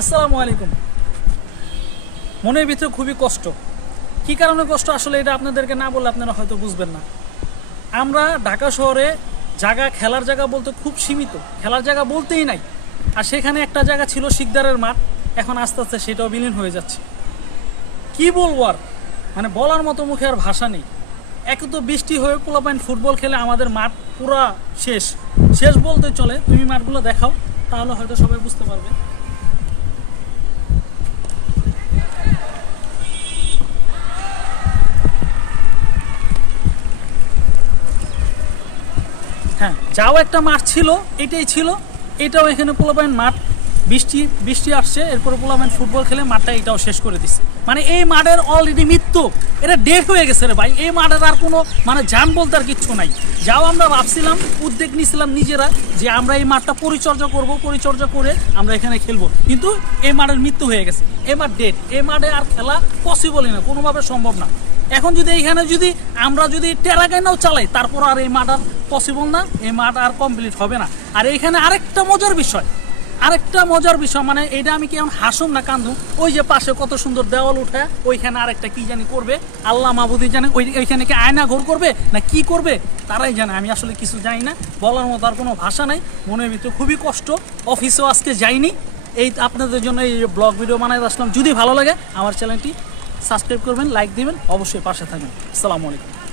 আসসালামু আলাইকুম। মনের ভিতরে খুবই কষ্ট। কী কারণে কষ্ট আসলে এটা আপনাদেরকে না বললে আপনারা হয়তো বুঝবেন না। আমরা ঢাকা শহরে খেলার জায়গা বলতে খুব সীমিত, খেলার জায়গা বলতেই নাই। আর সেখানে একটা জায়গা ছিল শিকদারের মাঠ, এখন আস্তে আস্তে সেটাও বিলীন হয়ে যাচ্ছে। কি বলবো আর, মানে বলার মতো মুখে আর ভাষা নেই। এক তো বৃষ্টি হয়ে পোলাপাইন ফুটবল খেলে আমাদের মাঠ পুরা শেষ শেষ বলতে চলে। তুমি মাঠগুলো দেখাও, তাহলে হয়তো সবাই বুঝতে পারবে। হ্যাঁ, যাও একটা মাঠ ছিল, এটাই ছিল, এটাও এখানে পোলাপাইন মাঠ। বৃষ্টি বৃষ্টি আসছে, এরপরে পোলাপাইন ফুটবল খেলে মাঠটা এটাও শেষ করে দিচ্ছে। মানে এই মাঠের অলরেডি মৃত্যু, এটা ডেট হয়ে গেছে রে ভাই। এই মাঠের আর কোনো মানে জান বলতে আর কিচ্ছু নাই। যাও আমরা ভাবছিলাম, উদ্যোগ নিয়েছিলাম নিজেরা যে আমরা এই মাঠটা পরিচর্যা করব, পরিচর্যা করে আমরা এখানে খেলবো, কিন্তু এই মাঠের মৃত্যু হয়ে গেছে। এই মাঠ ডেট, এই মাঠে আর খেলা পসিবলই না, কোনোভাবে সম্ভব না। এখন যদি এইখানে যদি আমরা যদি টেরাগাইনাও চালাই, তারপর আর এই মাঠ আর পসিবল না, এই মাঠ আর কমপ্লিট হবে না। আর এইখানে আরেকটা মজার বিষয়, মানে এটা আমি কি এখন হাসুম না কান্দুম, ওই যে পাশে কত সুন্দর দেওয়াল উঠে, ওইখানে আরেকটা কি জানি করবে, আল্লাহ মাহবুদি জানে। ওইখানে কি আয়না ঘর করবে না কি করবে, তারাই জানে। আমি আসলে কিছু জানি না, বলার মতো আর কোনো ভাষা নাই। মনের ভিতরে খুবই কষ্ট। অফিসেও আজকে যাইনি, এই আপনাদের জন্য এই ব্লগ ভিডিও বানাই আসলাম। যদি ভালো লাগে আমার চ্যানেলটি সাবস্ক্রাইব করবেন, লাইক দিবেন, অবশ্যই পাশে থাকবেন। আসসালামু আলাইকুম।